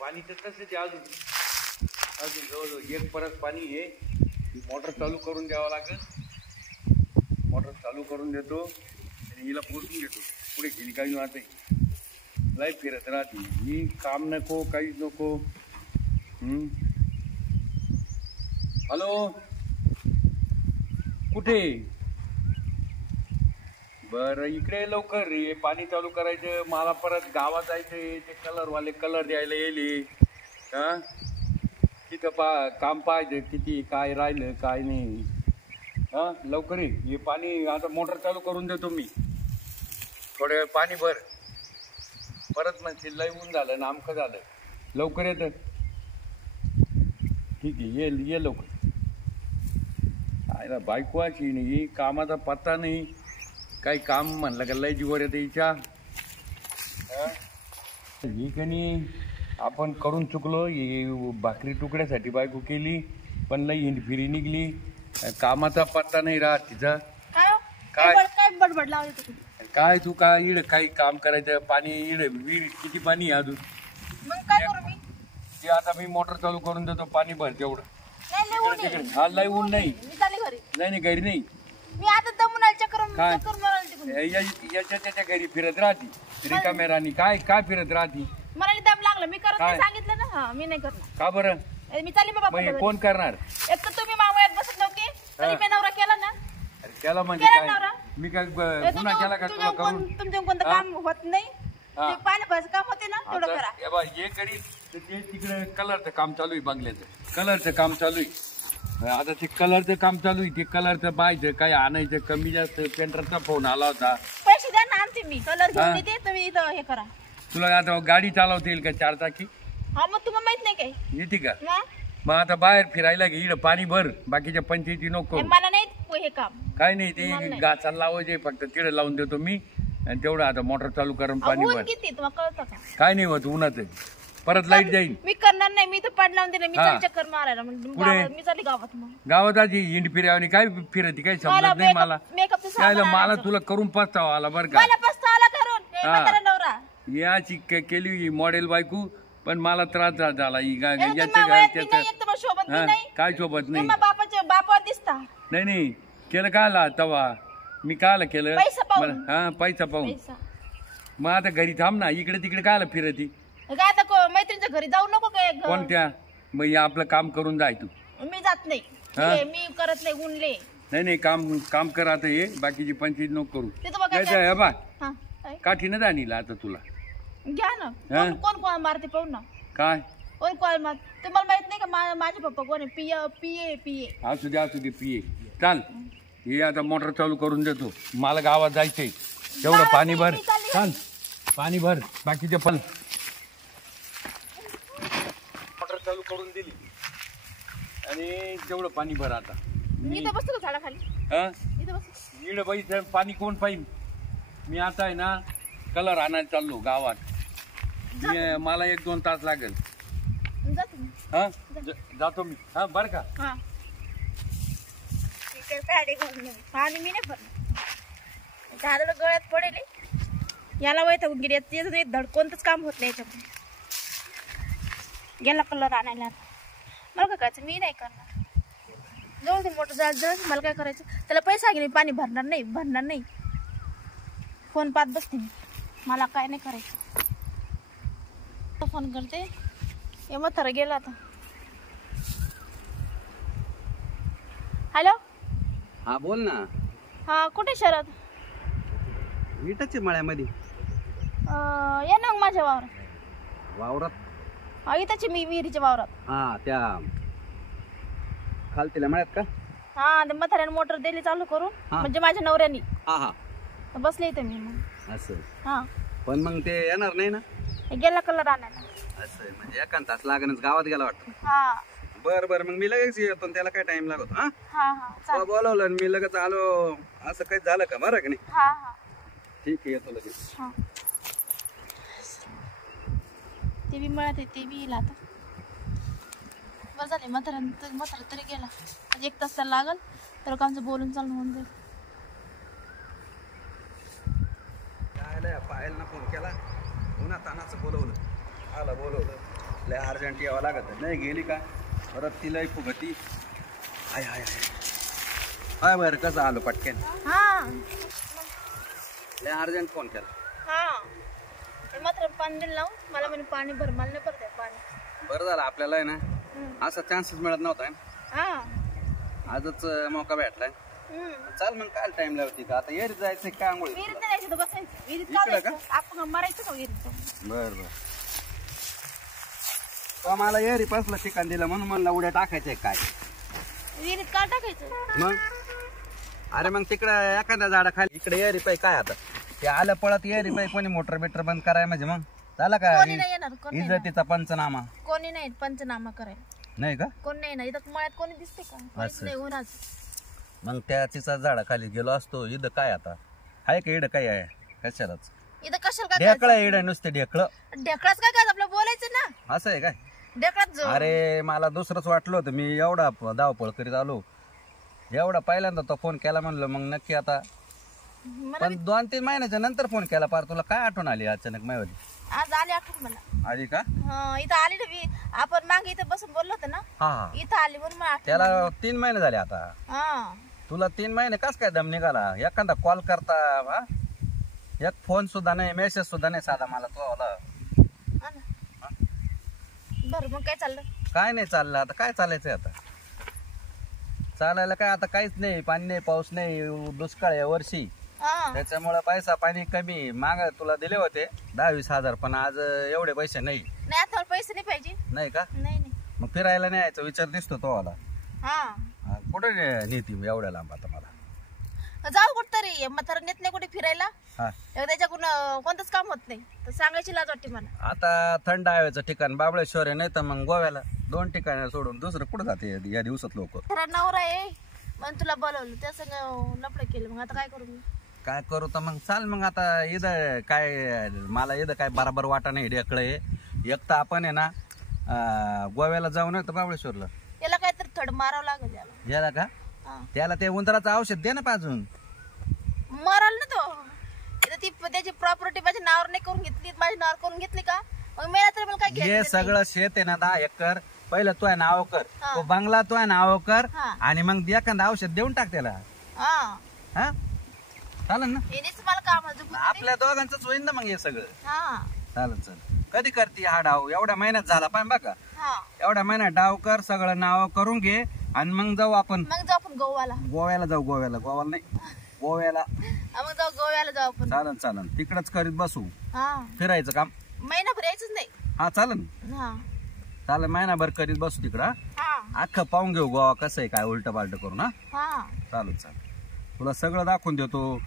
पाणी तर तसंच आहे अजून अजून जवळजवळ एक परत पाणी आहे. मोटर चालू करून द्यावं लागेल. मोटर चालू करून देतो आणि हिला पोचून घेतो. पुढे गेली काही वाटते लाईफ फिरत राहते ही. काम नको काहीच नको. हॅलो कुठे? बरं इकडे लवकर रे. पाणी चालू करायचं. मला परत गावात जायचंय. ते कलरवाले कलर द्यायला येईल. हा तिथं काम पाहायचं किती काय राहिलं काय नाही. हा लवकर ये. हे पाणी आता मोटर चालू करून देतो मी. थोड्या वेळ पाणी भर. परत म्हणशील लय ऊन झालं ना आमकं झालं. लवकर येतं. ठीक आहे ये लवकर. आयला बायको अशी नाही कामाचा पत्ता नाही. काही काम म्हणलं का लय जीवर येतं हिच्या. ही कणी आपण करून चुकलो. ही भाकरी तुकड्यासाठी बायको केली पण लय हिंडफिरी निघली. कामाचा पत्ता नाही राहत तिचा. काय बडबड लावली काय तू काय इड काही काम करायचं. पाणी इड विहीर किती पाणी आहे अजून. मग काय करू मी? ते आता मी मोटर चालू करून देतो. पाणी भर तेवढं. हा लय ऊन नाही. मी चालली घरी. नाही घरी नाही. मी आता दमून चक्कर याच्या त्याच्या घरी फिरत राहती रिकाम्या राणी. काय काय फिरत राहती. मला दम लागलं. मी करत नाही सांगितलं ना. हा मी नाही करणार. का बरं? मी चालली बाबा. कोण करणार? एक तर तुम्ही मावळ्यात बसत नव्हते तरी मी नवरा केला ना. त्याला म्हणजे काय मी काय गुन्हा केला का तुला करून? तुमच्या कोणतं काम होत नाही. पाणी भरायचं काम होते ना तेवढं करा. हे करी ते तिकडे कलरचं काम चालू आहे. बंगल्याचं कलरचं काम चालू आहे. आता ते कलरचं काम चालू आहे. ते कलरचं पाहायचं काय आणायचं कमी जास्त. पेंटरचा फोन आला होता. पैसे द्या ना आमचे. मी कलर घेऊन येते तुम्ही इथं हे करा. तुला आता गाडी चालवता येईल का 4 चाकी? हा मग तुम्हाला माहित नाही काय येते का? मग आता बाहेर फिरायला घे. इकडं पाणी भर. बाकीच्या पंचायती नको. मला नाही हे काम. काय नाही ते गाचाला लावायचे फक्त. तिकडे लावून देतो मी. आणि तेवढं आता मोटर चालू करून पाणी भर. किती तुम्हाला कळतं का? काय नाही होत उन्हाचं. परत लाईट जाईल. मी करणार नाही. मी तर पाणी लावून दिले. मी चक्कर मारायला मी चालली गावात. मग गावात आजी हिंड फिरावणी काय फिरती काही समजत नाही मला. मला तुला करून पस्तावा आला बरं का. मला पस्तावा करून नवरा याची केली मॉडेल बायको पण मला त्रास झाला. काय सोबत नाही. बापावर दिसता. नाही केलं काय तवा मी कायला केलं. हा पैसा पाहून. मग आता घरी थांब ना. इकडे तिकडे कायला फिरती. मैत्रिणीच्या घरी जाऊ नको काय? कोणत्या? मग आपलं काम करून जाय तू. मी जात नाही. मी करत नाही. उनले नाही काम कर आता. हे बाकीची पंचायत नको करू. बा काठीनं जाणीला आता तुला. घ्या ना. कोण मारते पाहू ना. काय कोण मार तुम्हाला माहित नाही का माझे पप्पा कोण आहे? पिये असू दे पिये. चाल हे आता मोटर चालू करून देतो. मला गावात जायचंय. तेवढं पाणी भर. चाल पाणी भर. बाकीचे पण मोटर चालू करून दिली आणि तेवढं पाणी भर. आता मी तर बसतो झाडाखाली. इकडे बाई पाणी कोण पाहिजे. मी आता आहे ना कलर आणायला चाललो गावात. मला 1-2 तास लागेल. हा जातो मी. हा बर का. पाणी मी नाही भरणार. गळ्यात पडेल. याला वैत गेली. धड कोणतंच काम होत नाही याच्यामध्ये. गेला कलर आणायला. मला काय करायचं. मी नाही करणार. जाऊ दे मोठं जायचं. मला काय करायचं. त्याला पैसा घे. पाणी भरणार नाही. फोन पाहत बसते मी. मला काय नाही करायचं. फोन करते. हे म्हातारा गेला आता. हॅलो हा बोल ना. हा कुठे शहरात? विटाच्या मळ्यामध्ये. या ना माझ्या वावरात. इथंच मी विहिरीच्या वावरात. हा त्या खालतीला मळ्यात का? हा ते म्हाताऱ्याने मोटर दिली चालू करून. म्हणजे माझ्या नवऱ्यानी. हा बसले इथे मी. मग असं. हा पण मग ते येणार नाही ना. गेला कलर आणायला. असं म्हणजे 1 तास लागणच. गावात गेला वाटतं. हा बरं मग मी लगेच येतो. त्याला काय टाइम लागत. हा बोलवलं मी लगेच आलो. असं काही झालं का? बरं का नाही. ठीक आहे येतो लगेच. ते बी मिळत आहे. ते बी येईल आता. बरं झाले. म्हातारा तरी गेला. 1 तास त्याला लागल. तर आमचं बोलून चालू होऊन जाईल. पायलनं फोन केला. उन्हा तानाचं बोलवलं. बोलवलं लय अर्जंट यावं लागत नाही गेली का परत तिलाही फुगती हाय हाय हाय हाय बरं कसं आलो पटक्यान हा लय अर्जंट फोन केला हा मात्र पाणी दिलं लावून मला म्हणे पाणी भर मला नाही भरते पाणी बरं झालं आपल्याला आहे ना असा चान्सेस मिळत नव्हता हा आजच मौका भेटलाय चाल मग काय टाइम लावती का आता येरी जायचं काय आंघोळी विहिरीत नाही जायचं तर बसायचं विहिरीत का जायचं आपण मरायचं का विहिरीत बर बर तो मला येरी पसलं ठिकाण दिलं म्हणून म्हणलं उड्या टाकायचंय काय विहिरीत का टाकायचं मग अरे मग तिकडं एखाद्या झाडा खाली इकडे येरी पाय काय आता ते आलं पळत येरी पाय कोणी मोटर बिटर बंद कराय म्हणजे मग झाला का कोणी नाही येणार कोणी नाही इज्जतीचा पंचनामा कोणी नाही पंचनामा करायला नाही का कोण नाही ना इथं मळ्यात कोणी दिसते का कोणीच नाही होणार मग त्या तिचा झाडाखाली गेलो असतो इथं काय आता आहे का इडं काय आहे कशालाच इथं कशाला काय ढेकळं इड नुसते ढेकळं ढेकळाच काय काय आपलं बोलायचं ना असं आहे काय ढेकळाच जो अरे मला दुसरंच वाटलं होतं मी एवढा धावपळ करीत आलो एवढा पहिल्यांदा तो फोन केला म्हणलं मग नक्की आता मला पण 2-3 महिन्याच्या नंतर फोन केला पार तुला काय आठवण आली अचानक माहिती आज आले आठवण मला आली का इथं आली ना मी आपण मागे इथं बसून बोललो होतो ना हा इथं आली म्हणून मला आठवण त्याला 3 महिने झाले आता हा तुला 3 महिने कस काय दम निघाला एखादा कॉल करता हा एक फोन सुद्धा नाही मेसेज सुद्धा नाही साधा मला तो आला हा ना. बरं मग काय चाललं काय नाही चाललं आता काय चालायचंय आता चालायला काय आता काहीच नाही पाणी नाही पाऊस नाही दुष्काळ या वर्षी हा त्याच्यामुळे पैसा पाणी कमी माग तुला दिले होते 10-20 हजार पण आज एवढे पैसे नाही नाही आता मला पैसे नाही पाहिजे नाही का नाही नाही मग फिरायला नाही यायचा विचार दिसतो तो आला हा कुठे नेती एवढ्या लांब आता मला जाऊ कुठं तरी म्हातारा नेत नाही कुठे फिरायला हा त्याच्याकडून कोणतंच काम होत नाही तर सांगायची लाज वाटते मला आता थंड हवेचं ठिकाण बाबळेश्वर आहे नाही तर मग गोव्याला 2 ठिकाण सोडून दुसरं कुठं जाते या दिवसात लोक खरा नवरा आहे म्हणून तुला बोलवलं त्या सगळं लपडं केलं मग आता काय करू मी काय करू तर मग चाल मग आता इथं काय मला इथं काय बराबर वाटा नाही ढेकळं आहे एक तर आपण आहे ना गोव्याला जाऊ नये तर बाबळेश्वरला याला काहीतरी थोडं मारावं लागेल याला याला का हा. त्याला ते उंदराचं औषध दे ना पाजून मराल ना तो इथं ती त्याची प्रॉपर्टी माझ्या नावावर नाही करून घेतली माझ्या नावावर करून घेतली का मग मी तर मला काय हे घ्यायचं सगळं शेत आहे ना 10 एकर पहिलं तो आहे नाव कर हा. तो बंगला तो आहे नाव कर हा. आणि मग एखादं औषध देऊन टाक त्याला हा हा चालेल ना हेच मला काम आपल्या दोघांचंच होईल ना मग हे सगळं हा चालेल चालेल कधी करते हा डाव एवढ्या महिन्यात झाला पाहिजे बघा हा एवढ्या महिन्यात डाव कर सगळं नाव करून घे आणि मग जाऊ आपण मग जाऊ आपण गोव्याला गोव्याला जाऊ गोव्याला नाही गोव्याला मग जाऊ गोव्याला जाऊ आपण चालेल चालेल तिकडच करीत बसू हा फिरायचं काम महिनाभर यायचंच नाही हा चालेल हा चालेल महिनाभर करीत बसू तिकडं हा अख्खं पाहून घेऊ गोवा कसं आहे काय उलट पालट करून हा हा चालेल चालेल तुला सगळं दाखवून देतो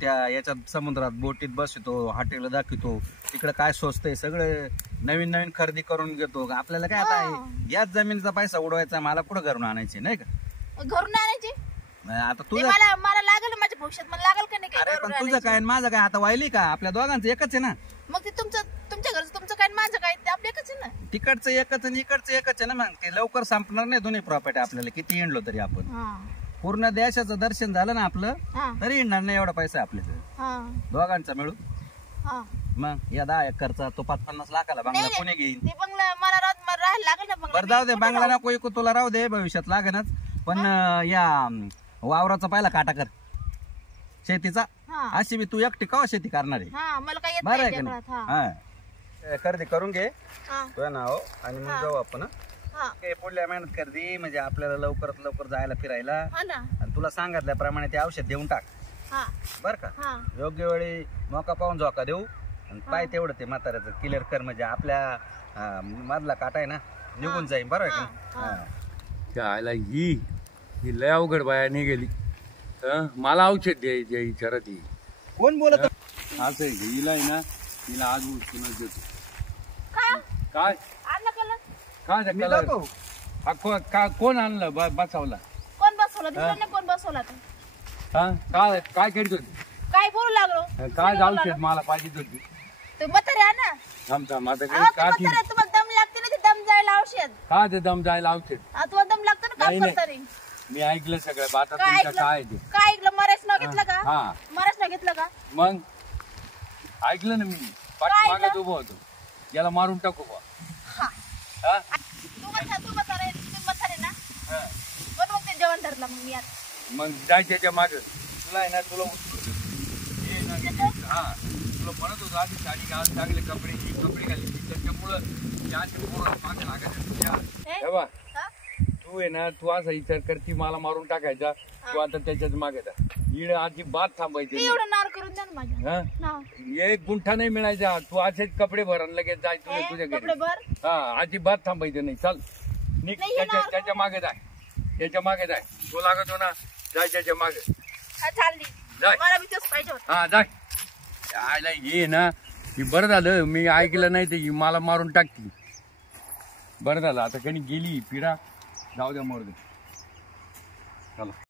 त्या याच्यात समुद्रात बोटीत बसतो हॉटेल दाखवतो तिकडे काय स्वस्त आहे सगळं नवीन नवीन खरेदी करून घेतो आपल्याला काय आता याच जमिनीचा पैसा उडवायचा मला कुठं घरून आणायचे नाही का घरून आणायची आता ते तुझं मला मला लागेल माझ्या भविष्यात मला लागेल का नाही अरे काय पण घरून तुझं काय आणि माझं काय आता वाहिली का आपल्या दोघांचं एकच आहे ना आणायची? मग ते तुमच्या घरचं तुमचं काय आणि माझं काय ते आपलं एकच आहे ना तिकडचं एकच आणि इकडचं एकच आहे ना मग ते लवकर संपणार नाही दोन्ही प्रॉपर्टी आपल्याला किती हिंडलो तरी आपण हा पूर्ण देशाचं दर्शन झालं ना आपलं हा तरी हिंडणार नाही एवढा पैसा आपल्याकडे हा दोघांचा मिळून हा मग या 10 एकरचा तो 50-50 लाखाला बंगला नाही, कोणी घेईन ते बंगला मला राहायला लागेल ना बरं बंगला जाऊ दे बंगला नको ऐकू तुला राहू दे भविष्यात लागेनच पण या वावराचा पहिला काटा कर शेतीचा हा अशी बी तू एकटी का शेती करणार आहे हा मला काय येत बरं नाही आहे का जगात, नाही हा खरेदी करून घे हा तुझ्या नाव आणि मग जाऊ आपण हा ते पुढल्या मेहनत खरेदी म्हणजे आपल्याला लवकरात लवकर जायला फिरायला हा ना आणि तुला सांगितल्याप्रमाणे ते औषध देऊन टाक हा बर का हा योग्य वेळी मोका पाहून झोका देऊ आणि पाय तेवढं ते म्हाताऱ्याचं क्लिअर कर म्हणजे आपल्या मधला काटा आहे ना निघून जाईल बरं आहे का नाही? हा. त्याला ही लय अवघड बाया निघाली मला औषध द्यायची विचारात ही कोण बोलत असं आहे हिला आहे ना तिला आज उचलूनच देतो काय काय आणलं कलर काय ते मी कलर जातो. कोण आणलं बसवला कोण बसवला दुसऱ्याने कोण बसवला तो हा काय काय करीत होती काय बोलू लागलो काय जाऊ शेत मला पाहिजे होती तू म्हातारे आहे ना थांब थांब आता अहो, तू काय म्हातारे, तुम्हाला दम लागते ना ते दम जायला औषध काय ते दम जायला औषध हा, तुम्हाला दम लागतो ना नाही, काम नाही. करताना मी ऐकलं सगळं आता काय तुमचं ऐकलं काय ते काय ऐकलं मरायच नाव घेतलं का हा मरायच नाव घेतलं का मग ऐकलं ना मी काय पाठी ऐकलं? मागत उभं होतो याला मारून टाकू बा हा? तू बसा रे, तुम्ही बसा रे ना. हा. बरं मग ते जेवण धरलं मग मी आता. मग जाय त्याच्या माग तुला आहे ना तुला ये ना हा तुला म्हणत होतो आधी साडी घाल चांगले कपडे घाली त्याच्यामुळं त्याचे पोरं मागे लागायचे तुझ्या. ए? हे बा हा? तू आहे ना तू असा विचार करती मला मारून टाकायचा तू आता त्याच्याच मागे जा इड अजिबात थांबायचे ते एवढं नार करून द्या ना माझ्या हा नाव. एक गुंठा नाही मिळायचा तू असेच कपडे भरण लगेच जाय तुझ्या तुझ्या कपडे घरी भर. हा अजिबात थांबायचं नाही चल निघ नाही येणार. त्याच्या मागे जाय त्याच्या मागे जाय तो लागतो ना जाय त्याच्या मागे हा, चालली. जाय. मला बी तेच पाहिजे होतं. हा जाय आयला ये ना ती बरं झालं मी ऐकलं नाही ते मला मारून टाकली बरं झालं आता कधी गेली फिरा जाऊ द्या मोर चला